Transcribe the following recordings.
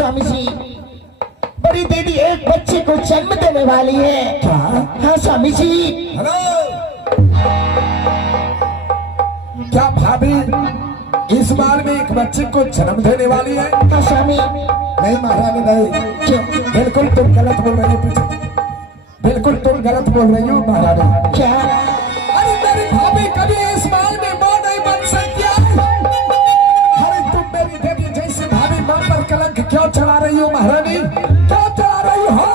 स्वामी जी, बड़ी दीदी एक बच्चे को जन्म देने वाली है। क्या? हाँ स्वामी जी। हेलो, क्या भाभी इस बार में एक बच्चे को जन्म देने वाली है? हाँ स्वामी। नहीं महारानी नहीं, क्यों? बिल्कुल तुम गलत बोल रही हो पीछे, बिल्कुल तुम गलत बोल रही हो महारानी। क्या? अरे मेरी भाभी कभी इस बार में मां नहीं बन सकती है। अरे तुम मेरी देवी जैसे भाभी मां पर कलंक क्यों चढ़ा रही हो महारानी, क्यों चढ़ा रही हो?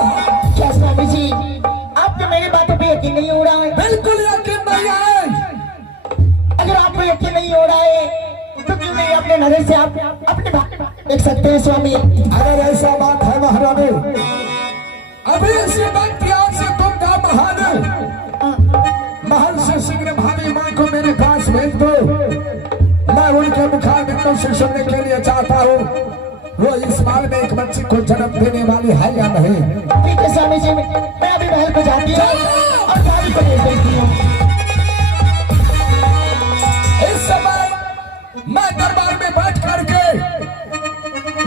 क्या स्वामी जी, आप तो मेरी बातों पे यकीन नहीं हो रहा है? बिल्कुल यकीन नहीं है। अगर आपको यकीन नहीं हो रहा है तो क्यों नहीं अपने नजर से आप अपने देख सकते हैं स्वामी। अगर ऐसा बात है महारानी, अभी इसी वक्त यहाँ से तुम का महल से शीघ्र भाभी माँ को मेरे पास भेज दो। मैं उनके मुखारबिंदों से सुनने के लिए चाहता हूँ वो इस साल में एक बच्चे को जन्म देने वाली है या नहीं। ठीक है स्वामी जी, मैं अभी महल को जाती हूँ और भाभी को भेज देती हूँ। इस समय मैं दरबार में बैठ करके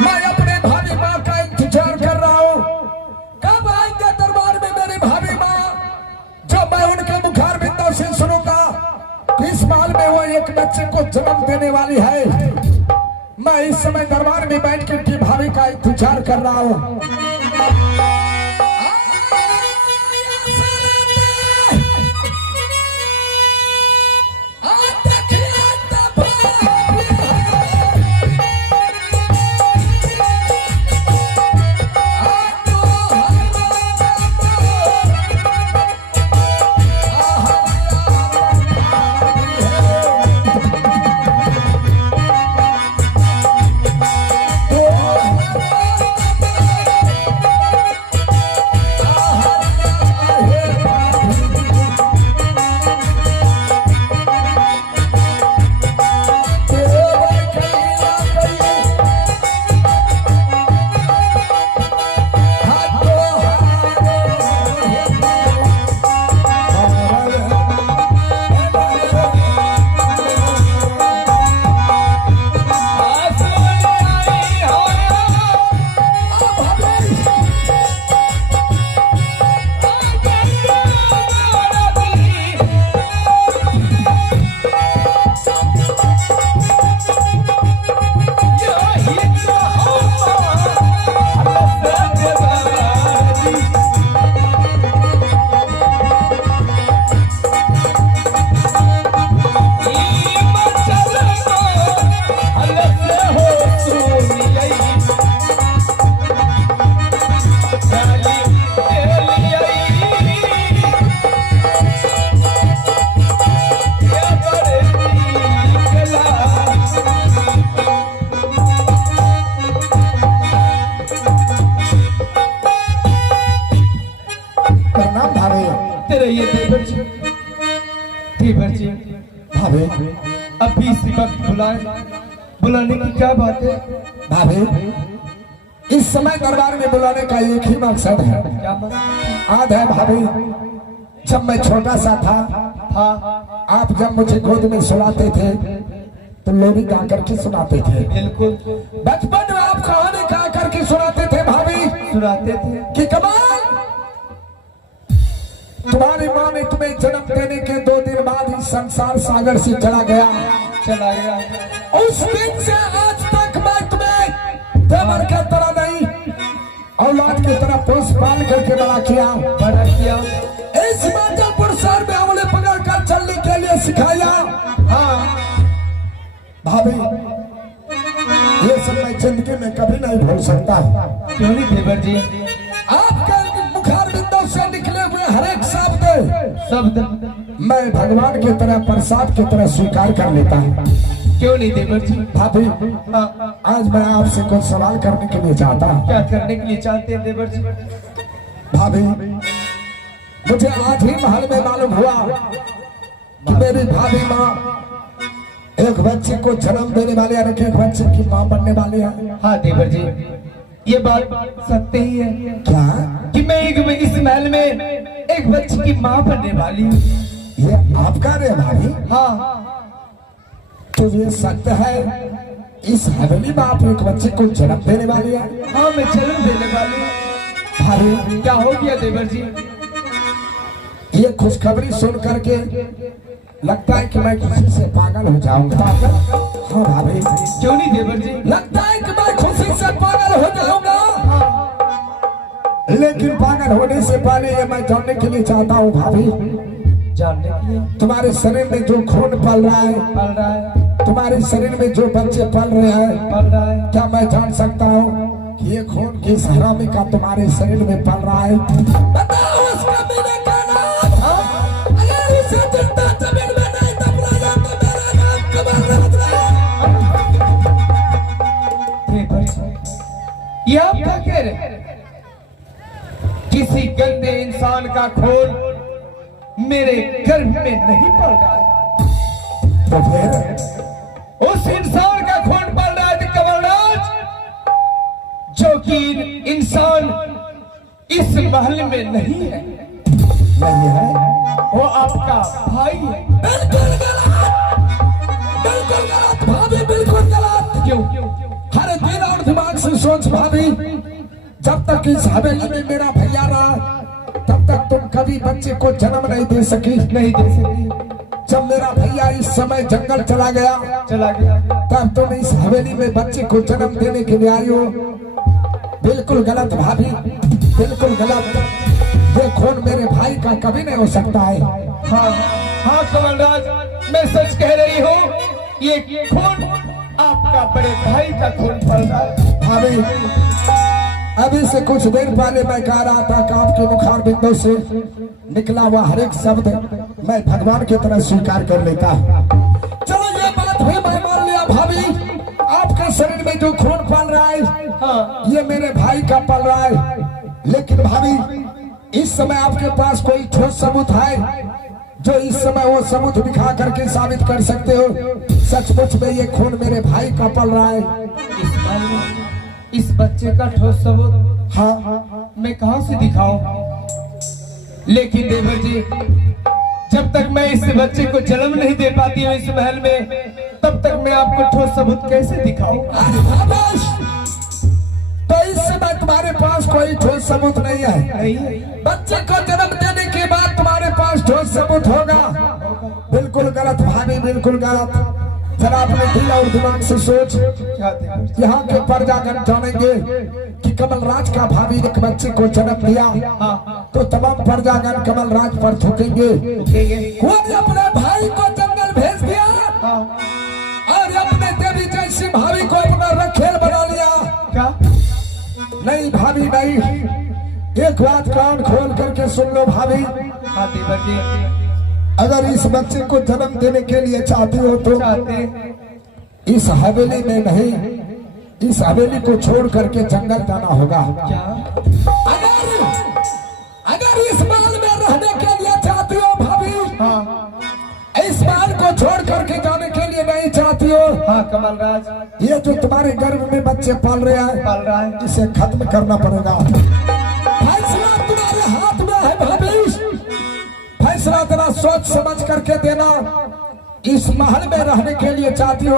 मैं अपने भाभी माँ का इंतजार कर रहा हूँ। कब आएंगे दरबार में मेरी भाभी माँ, जो मैं उनके मुखारबिंदों से सुनूंगा इस साल में वो एक बच्चे को जन्म देने वाली है। मैं इस समय दरबार में बैठ कर भाभी का इंतजार कर रहा हूँ। भाभी अभी इसी वक्त बुलाने की क्या बात है? भाभी इस समय दरबार में बुलाने का एक ही मकसद है। क्या मकसद? याद है भाभी, जब मैं छोटा सा था आप जब मुझे गोद में सुलाते थे तो लोरी गा करके सुनाते थे। बिल्कुल, बचपन में आप कहानी गा करके सुनाते थे भाभी। सुनाते थे कि कमाल, तुम्हारी माँ ने तुम्हें जन्म देने के 2 दिन बाद इस संसार सागर से चला गया। उस दिन से आज तक मैं तुम्हें देवर की तरह नहीं औलाद की तरह पोस पाल करके बड़ा किया। इस माधोपुर शहर में उंगली पकड़ कर चलने के लिए सिखाया। हाँ भाभी, ये सब मैं जिंदगी में कभी नहीं भूल सकता। क्यों नहीं देवर जी? आपके मुखारबिंदों से निकले हुए हर एक शब्द मैं भगवान की तरह प्रसाद की तरह स्वीकार कर लेता हूँ। क्यों नहीं देवर जी? भाभी आज मैं आपसे कुछ सवाल करने के लिए चाहता हूँ। क्या करने के लिए चाहते हैं देवर जी? भाभी मुझे आज ही महल में मालूम हुआ कि मेरी भाभी माँ एक बच्चे को जन्म देने वाले है, एक बच्चे की माँ बनने वाली है। हाँ देवर जी, ये बात सत्य ही है। क्या? कि मैं इस महल में एक बच्चे की माँ बनने वाली हूँ। ये आपका रे भाभी? हाँ। तो ये सत्य है, इस हवेली में आप एक बच्चे को जन्म देने वाली है। हाँ मैं जन्म देने वाली हूँ। भाभी क्या हो गया देवर जी? ये खुशखबरी सुन करके लगता है कि मैं खुशी से पागल हो जाऊंगा। हाँ भाभी। क्यों नहीं देवर जी? लगता है कि मैं खुशी से पागल हो जाऊंगा। लेकिन पागल होने से पहले ये मैं जानने के लिए चाहता हूँ भाभी, जानने के लिए तुम्हारे शरीर में जो खून पल रहा है, तुम्हारे शरीर में जो बच्चे पल रहे हैं, क्या मैं जान सकता हूँ कि ये खून किस हरामी का तुम्हारे शरीर में पल रहा है? बताओ उसका मैंने क्या नाम? अगर इसे जिंदा जमीन में नहीं दबना या तो मेरा नाम कमल राज ये आप क्या कह रहे हैं? किसी गंदे इंसान का खून मेरे गर्भ में नहीं पड़ रहा है। तो फिर उस इंसान का खून पड़ रहा है कमलराज, जो कि इंसान इस महल में नहीं है। नहीं है, वो आपका भाई है। बिल्कुल गलत भाभी, बिल्कुल गलत। क्यों? हर दिल और दिमाग से सोच भाभी, जब तक इस हवेली में मेरा भैया रहा तब तक तुम कभी बच्चे को जन्म नहीं दे सकी। नहीं दे सकी। जब मेरा भैया इस समय जंगल चला गया तब तुम इस हवेली में बच्चे को जन्म देने के लिए आई हो। बिल्कुल गलत भाभी, बिल्कुल गलत। ये खून मेरे भाई का कभी नहीं हो सकता है। हाँ हाँ कमलराज, मैं सच कह रही हूँ, ये खून आपका बड़े भाई का खून पड़ रहा है। भाभी अभी से कुछ देर पहले मैं कह रहा था कि आपके मुखार बिंदु से निकला हुआ हर एक शब्द मैं भगवान की तरह स्वीकार कर लेता। चलो ये बात भी मैं मान लिया भाभी, आपके शरीर में जो खून पल रहा है, हाँ। ये मेरे भाई का पल रहा है। लेकिन भाभी इस समय आपके पास कोई ठोस सबूत है जो इस समय वो सबूत दिखा करके साबित कर सकते हो सचमुच में ये खून मेरे भाई का पल रहा है? इस बच्चे का ठोस सबूत हाँ मैं कहां से दिखाऊं? लेकिन देवर जी, जब तक मैं इस बच्चे को जन्म नहीं दे पाती हूँ इस महल में, तब तक मैं आपको ठोस सबूत कैसे दिखाऊं? तो इस समय तुम्हारे पास कोई ठोस सबूत नहीं है। नहीं। बच्चे को जन्म देने के बाद तुम्हारे पास ठोस सबूत होगा। बिल्कुल गलत भाभी, बिल्कुल गलत। जरा अपने दिल और दिमाग से सोच, यहाँ के प्रजागण जानेंगे कि कमल राज का भाभी एक बच्चे को जन्म दिया तो तमाम प्रजागण कमल राज पर झुकेंगे। कोई अपने भाई को जंगल भेज दिया और अपने देवी जैसी भाभी को अपना रखेल बना लिया। क्या? नहीं भाभी नहीं, एक बात कान खोल करके सुन लो भाभी, हाँ देवर जी। अगर इस बच्चे को जन्म देने के लिए चाहती हो तो इस हवेली में नहीं, इस हवेली को छोड़ करके जंगल जाना होगा। क्या? अगर इस महल में रहने के लिए चाहती हो भाभी, हाँ। इस महल को छोड़ करके जाने के लिए नहीं चाहती हो, हाँ कमलराज, ये जो तुम्हारे गर्भ में बच्चे पाल रहे हैं, पाल रहा है, इसे खत्म करना पड़ेगा। फैसला तुम्हारे हाथ में है भाभी, फैसला जरा सोच समझ करके देना। इस महल में रहने के लिए चाहती हो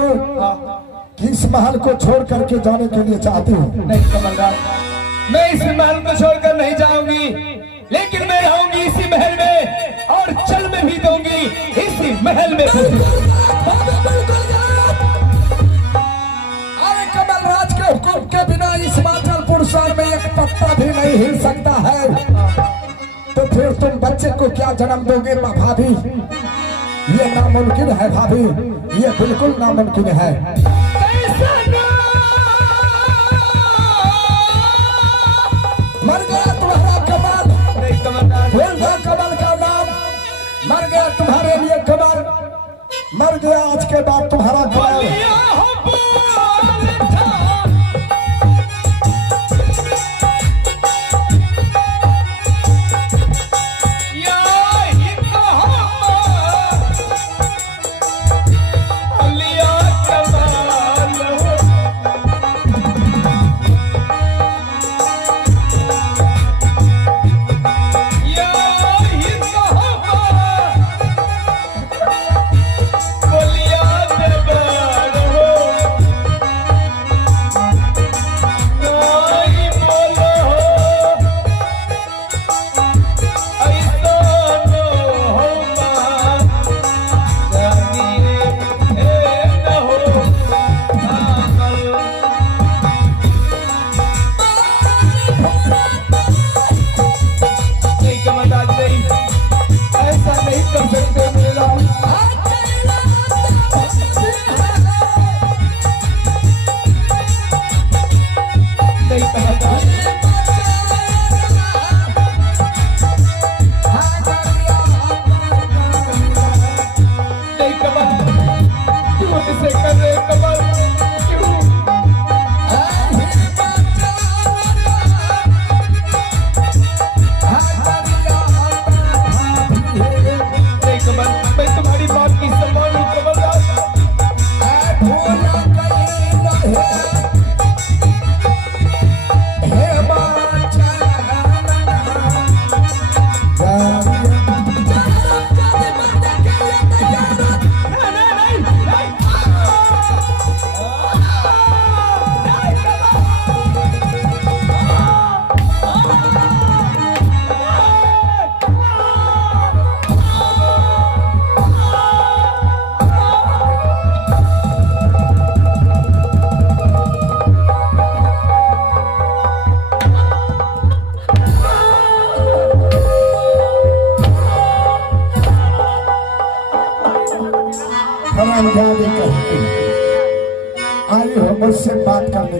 कि इस महल को छोड़ करके जाने के लिए चाहती हो? नहीं कमलराज, मैं इस महल को छोड़कर नहीं जाऊंगी, लेकिन मैं रहूंगी इसी महल में और चल में भी दूंगी इसी महल में। अरे कमल राज के हुक्म के बिना इस हिमाचलपुर शहर में एक पत्ता भी नहीं हिल सकता है। तो फिर तुम बच्चे को क्या जन्म दोगे भाभी? ये नामुमकिन है भाभी, ये बिल्कुल नामुमकिन है। मर गया तुम्हारा कमल, भूल गया कमल का नाम, मर गया तुम्हारे लिए कमल, मर गया आज के बाद तुम्हारा कमल।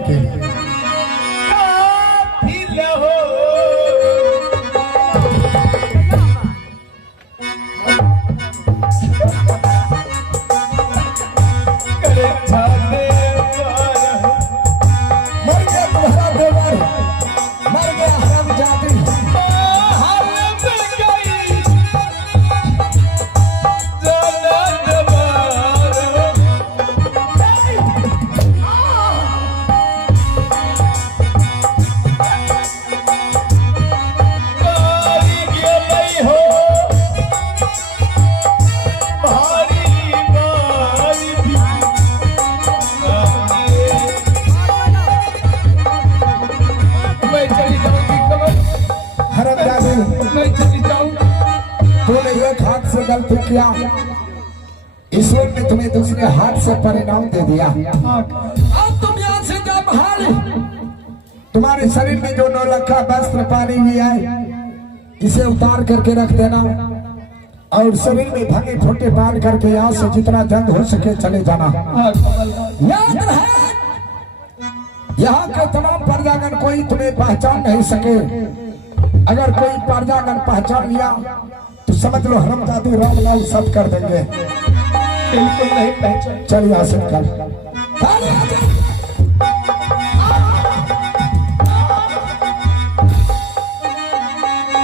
के लिए। मर गया तुम्हारा देवर, मर गया हरामजादी। तूने एक हाथ से गलती किया, ईश्वर ने तुम्हें दूसरे हाथ से परिणाम दे दिया। अब तुम यहाँ से जा बाहर, तुम्हारे शरीर में जो नौलखा वस्त्र पानी भी है इसे उतार करके रख देना और शरीर में भंगे फुटे बांध करके यहाँ से जितना जल्द हो सके चले जाना। याद रहे यहाँ के तमाम प्रजागण कोई तुम्हें पहचान नहीं सके। अगर कोई प्रजागण पहचान लिया तो समझ लो हरमजादी रामलाल सब कर देंगे। बिल्कुल नहीं पहचान। चल यहाँ से निकल।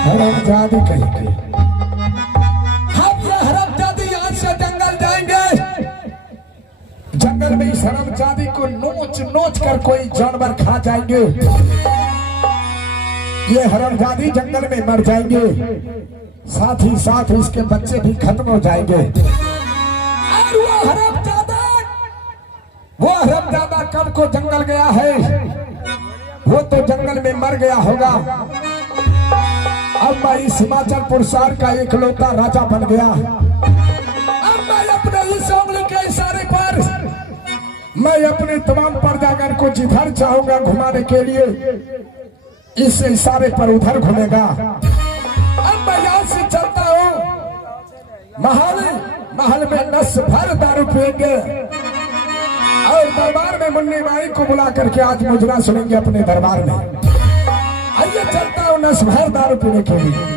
हरमजादी कहेंगे हम, ये हरमजादी यहाँ से जंगल जाएंगे। जंगल में इस हरमजादी को नोच नोच कर कोई जानवर खा जाएंगे। ये हरमजादी जंगल में मर जाएंगे, साथ ही साथ इसके बच्चे भी खत्म हो जाएंगे। और वो हरमजादा कब को जंगल गया है, वो तो जंगल में मर गया होगा। अब मैं इस हिमाचल पुरसार का इकलौता राजा बन गया। अब मैं अपने इस उंगली के इशारे पर मैं अपने तमाम प्रजागण को जिधर चाहूंगा घुमाने के लिए इस इशारे पर उधर घूमेगा। अब मैं यहाँ से चलता हूँ, महल में 10 भर दारू पिएंगे और दरबार में मुन्नी माई को बुला करके आज मुजरा सुनेंगे अपने दरबार में। आइए चलता हूँ 10 भर दारू पीने के लिए।